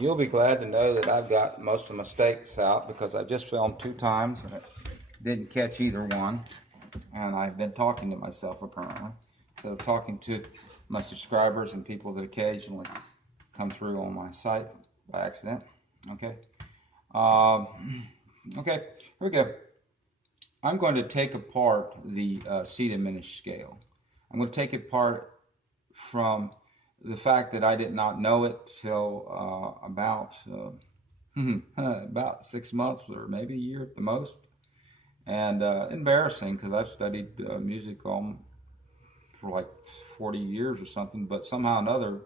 You'll be glad to know that I've got most of the mistakes out because I just filmed 2 times and it didn't catch either one. And I've been talking to myself apparently. So talking to my subscribers and people that occasionally come through on my site by accident. Okay. Okay, here we go. I'm going to take apart the C diminished scale. I'm going to take it apart from the fact that I did not know it till about 6 months or maybe a year at the most. And embarrassing because I've studied music for like 40 years or something, but somehow or another,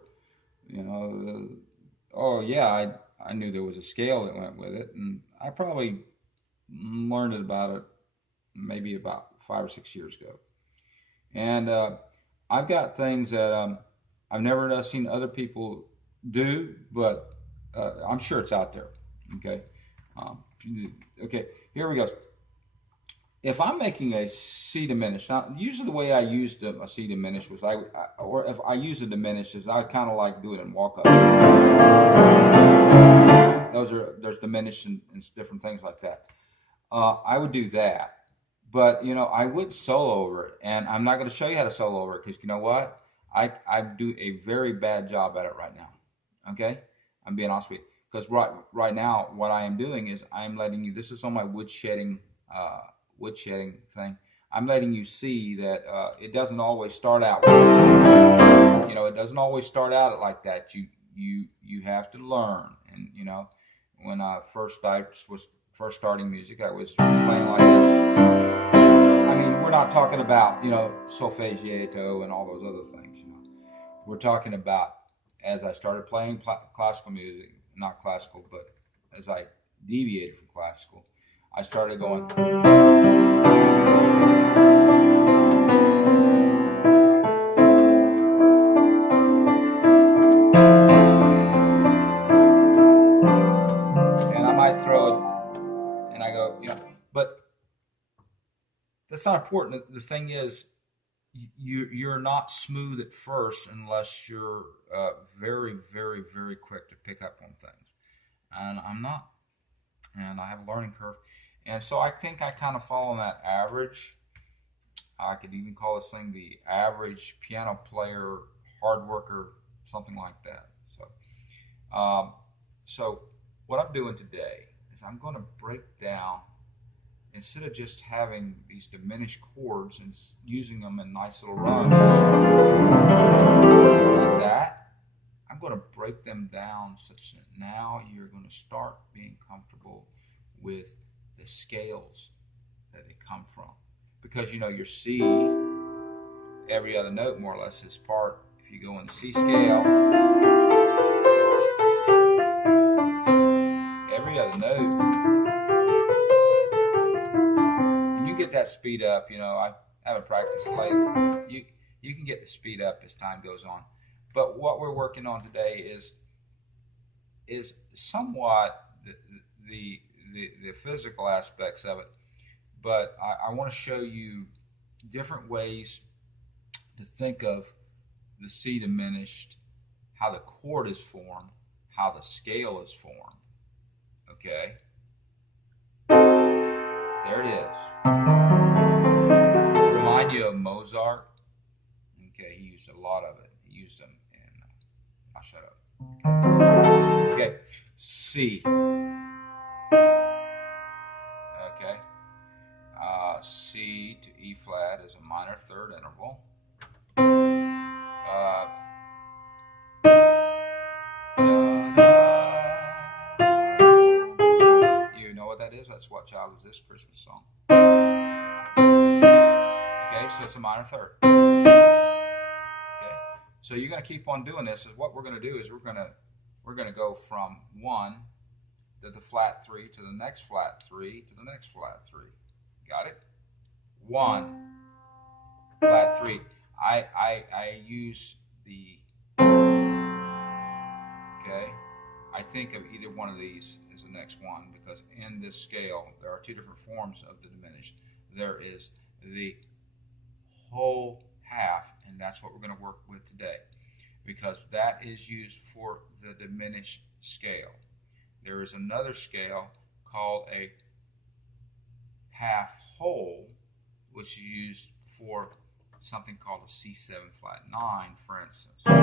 oh yeah, I knew there was a scale that went with it, and I probably learned about it maybe about 5 or 6 years ago. And I've got things that I've never seen other people do, but I'm sure it's out there. Okay. Um, okay. Here we go. If I'm making a C diminished, now usually the way I used a C diminished was or if I use a diminished is I kind of like do it in walk up. There's diminished and different things like that. I would do that, but I would solo over it, and I'm not going to show you how to solo over it because you know what? I do a very bad job at it right now. Okay, I'm being honest with you because right now what I am doing is I'm letting you. This is on my wood shedding thing. I'm letting you see that it doesn't always start out. It doesn't always start out like that. You have to learn, and when I was first starting music, I was playing like this. I mean, we're not talking about solfeggiato and all those other things. We're talking about as I started playing classical music, not classical, but as I deviated from classical, I started going. And I might throw it, and I go, but that's not important. The thing is, you're not smooth at first unless you're very, very, very quick to pick up on things. And I'm not, and I have a learning curve. And so I think I kind of fall on that average. I could even call this thing the average piano player, hard worker, something like that. So what I'm doing today is I'm going to break down instead of just having these diminished chords and using them in nice little runs like that. I'm going to break them down such that now you're going to start being comfortable with the scales that they come from. Because your C, every other note more or less is part, if you go in the C scale, every other note, and you get that speed up, I haven't practiced lately. You can get the speed up as time goes on. But what we're working on today is somewhat the physical aspects of it, but I want to show you different ways to think of the C diminished, how the chord is formed, how the scale is formed. Okay, there it is. Remind you of Mozart. Okay, he used a lot of it. He used them in. I'll shut up. Okay, C. Okay, C to E flat is a minor third interval. You know what that is? That's What Child Is This Christmas song. Okay, so it's a minor third. Okay, so you're going to keep on doing this. Is what we're going to do is we're going to go from 1 to the flat 3 to the next flat 3 to the next flat 3. Got it? 1 flat 3. I use the okay. I think of either one of these as the next one because in this scale there are 2 different forms of the diminished. There is the whole half, and that's what we're going to work with today because that is used for the diminished scale. There is another scale called a half whole, which is used for something called a C7 flat 9, for instance. Don't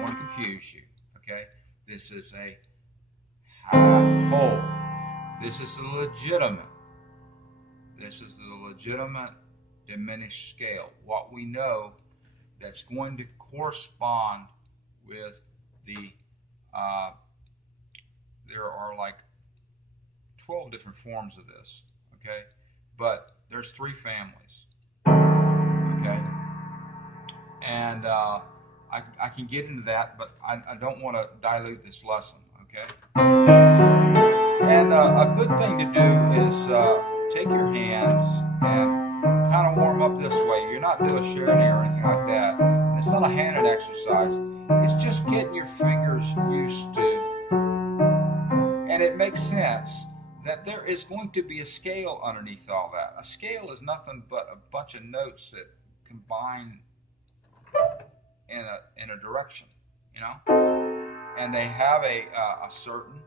want to confuse you, okay? This is a half whole. This is the legitimate diminished scale. What we know that's going to correspond with the, there are like 12 different forms of this, okay? But there's 3 families, okay? And I can get into that, but I don't want to dilute this lesson, okay? And a good thing to do is take your hands and kind of warm up this way. You're not doing a sharing or anything like that. And it's not a handed exercise. It's just getting your fingers used to. And it makes sense that there is going to be a scale underneath all that. A scale is nothing but a bunch of notes that combine in a direction, you know, and they have a certain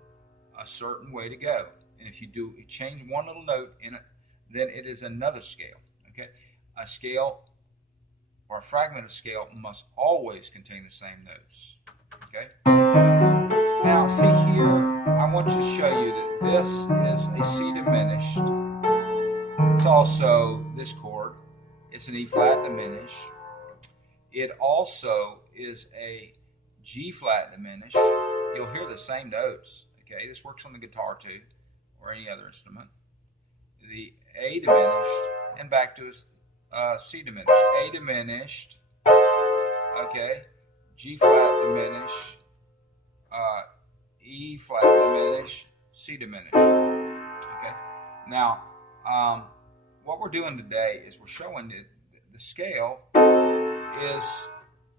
way to go. And if you change one little note in it, then it is another scale. Okay, a scale or a fragment of scale must always contain the same notes. Okay. Now, see here, I want to show you that this is a C diminished. It's also this chord. It's an E flat diminished. It also is a G flat diminished. You'll hear the same notes. Okay, this works on the guitar too, or any other instrument. The A diminished, and back to C diminished. A diminished, okay, G flat diminished, E flat diminished, C diminished. Okay, now what we're doing today is we're showing that the scale is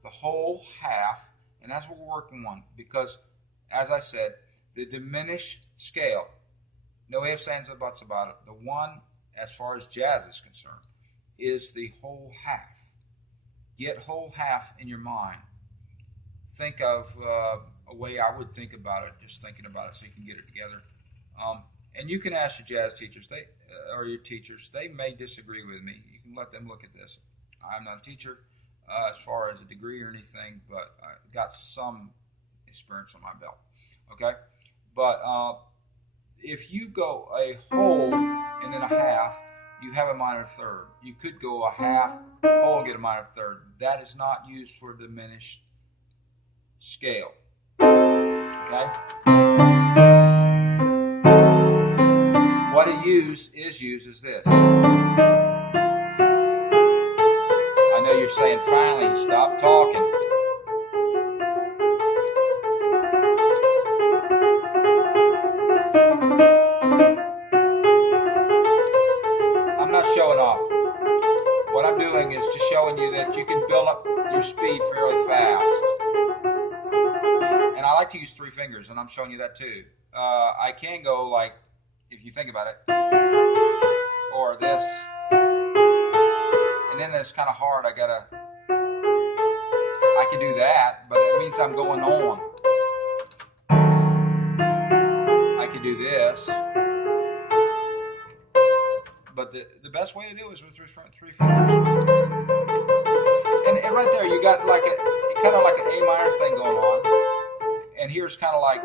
the whole half, and that's what we're working on, because, as I said, the diminished scale, no ifs, ands, or buts about it, the one, as far as jazz is concerned, is the whole half. Get whole half in your mind. Think of a way I would think about it, just thinking about it so you can get it together. And you can ask your jazz teachers, or your teachers, they may disagree with me. You can let them look at this. I'm not a teacher as far as a degree or anything, but I got some experience on my belt. Okay? But if you go a whole and then a half, you have a minor third. You could go a half, whole, and get a minor third. That is not used for a diminished scale. Okay? What it is used is this. I know you're saying, finally, stop talking. I'm not showing off. What I'm doing is just showing you that you can build up your speed fairly fast. And I like to use 3 fingers, and I'm showing you that too. I can go like, if you think about it, or this, and then it's kind of hard. I can do that, but it means I'm going on. I can do this, but the best way to do it is with 3 fingers. And right there, you got like kind of like an A minor thing going on, and here's kind of like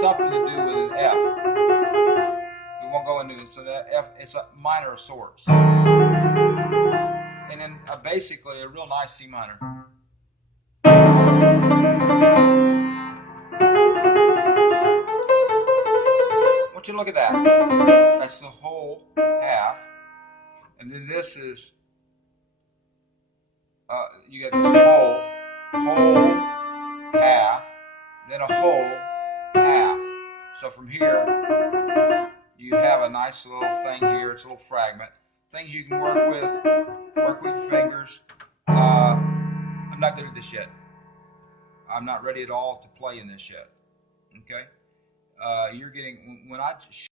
something to do with an F. We won't go into it. So that F, it's a minor of sorts, and then basically a real nice C minor. I want you to look at that. That's the whole half, and then this is you get this whole half, then a whole half. So from here, you have a nice little thing here. It's a little fragment. Things you can work with your fingers. I'm not good at this yet. I'm not ready at all to play in this yet. Okay? You're getting, when I